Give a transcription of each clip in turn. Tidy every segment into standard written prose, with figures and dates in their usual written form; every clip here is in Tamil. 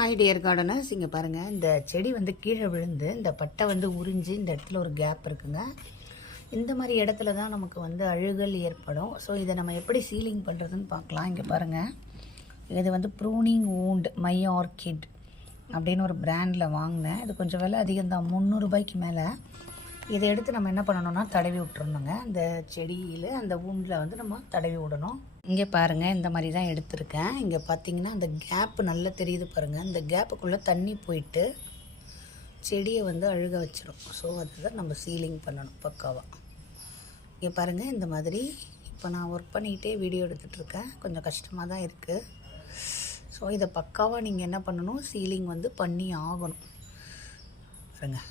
ஹாய் டியர் கார்டனர்ஸ், இங்கே பாருங்கள். இந்த செடி வந்து கீழே விழுந்து இந்த பட்டை வந்து உறிஞ்சி இந்த இடத்துல ஒரு கேப் இருக்குங்க. இந்த மாதிரி இடத்துல தான் நமக்கு வந்து அழுகல் ஏற்படும். ஸோ இதை நம்ம எப்படி சீலிங் பண்ணுறதுன்னு பார்க்கலாம். இங்கே பாருங்கள், இது வந்து ப்ரூனிங் வூண்ட் மை ஆர்கிட் அப்படின்னு ஒரு பிராண்டில் வாங்கினேன். இது கொஞ்சம் விலை அதிகம்தான், 300 ரூபாய்க்கு மேலே. இதை எடுத்து நம்ம என்ன பண்ணணும்னா தடவி விட்டுறணுங்க. அந்த செடியில் அந்த வூண்டில் வந்து நம்ம தடவி விடணும். இங்கே பாருங்கள், இந்த மாதிரி தான் எடுத்திருக்கேன். இங்கே பார்த்தீங்கன்னா அந்த கேப்பு நல்லா தெரியுது பாருங்கள். இந்த கேப்புக்குள்ளே தண்ணி போயிட்டு செடியை வந்து அழுக வச்சிடும். ஸோ அதுதான் நம்ம சீலிங் பண்ணணும் பக்காவாக. இங்கே பாருங்கள், இந்த மாதிரி இப்போ நான் ஒர்க் பண்ணிக்கிட்டே வீடியோ எடுத்துகிட்ருக்கேன். கொஞ்சம் கஷ்டமாக தான் இருக்குது. ஸோ இதை பக்காவாக நீங்கள் என்ன பண்ணணும், சீலிங் வந்து பண்ணி ஆகணும். பாருங்கள்,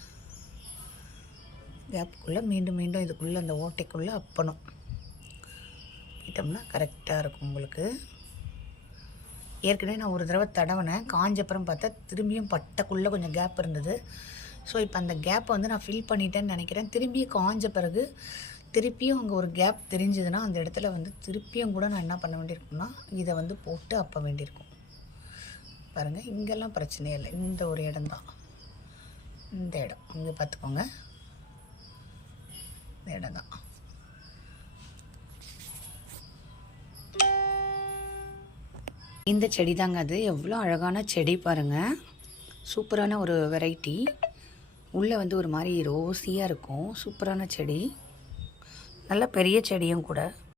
கேப்புக்குள்ளே மீண்டும் மீண்டும் இதுக்குள்ளே அந்த ஓட்டைக்குள்ளே அப்பணும். இட்டோம்னா கரெக்டாக இருக்கும் உங்களுக்கு. ஏற்கனவே நான் ஒரு தடவை தடவினேன், காஞ்சப்புறம் பார்த்தா திரும்பியும் பட்டைக்குள்ளே கொஞ்சம் கேப் இருந்தது. ஸோ இப்போ அந்த கேப்பை வந்து நான் ஃபில் பண்ணிட்டேன்னு நினைக்கிறேன். திரும்பியும் காஞ்ச பிறகு திருப்பியும் அங்கே ஒரு கேப் தெரிஞ்சதுன்னா அந்த இடத்துல வந்து திருப்பியும் கூட நான் என்ன பண்ண வேண்டியிருக்கும்னா இதை வந்து போட்டு அப்ப வேண்டியிருக்கும். பாருங்கள், இங்கெல்லாம் பிரச்சனையே இல்லை. இந்த ஒரு இடம்தான், இந்த இடம் இங்கே பார்த்துக்கோங்க. இந்த இடம் தான். இந்த செடி தாங்க அது. எவ்வளோ அழகான செடி பாருங்கள். சூப்பரான ஒரு வெரைட்டி. உள்ளே வந்து ஒரு மாதிரி ரோஸியாக இருக்கும். சூப்பரான செடி, நல்ல பெரிய செடியும் கூட.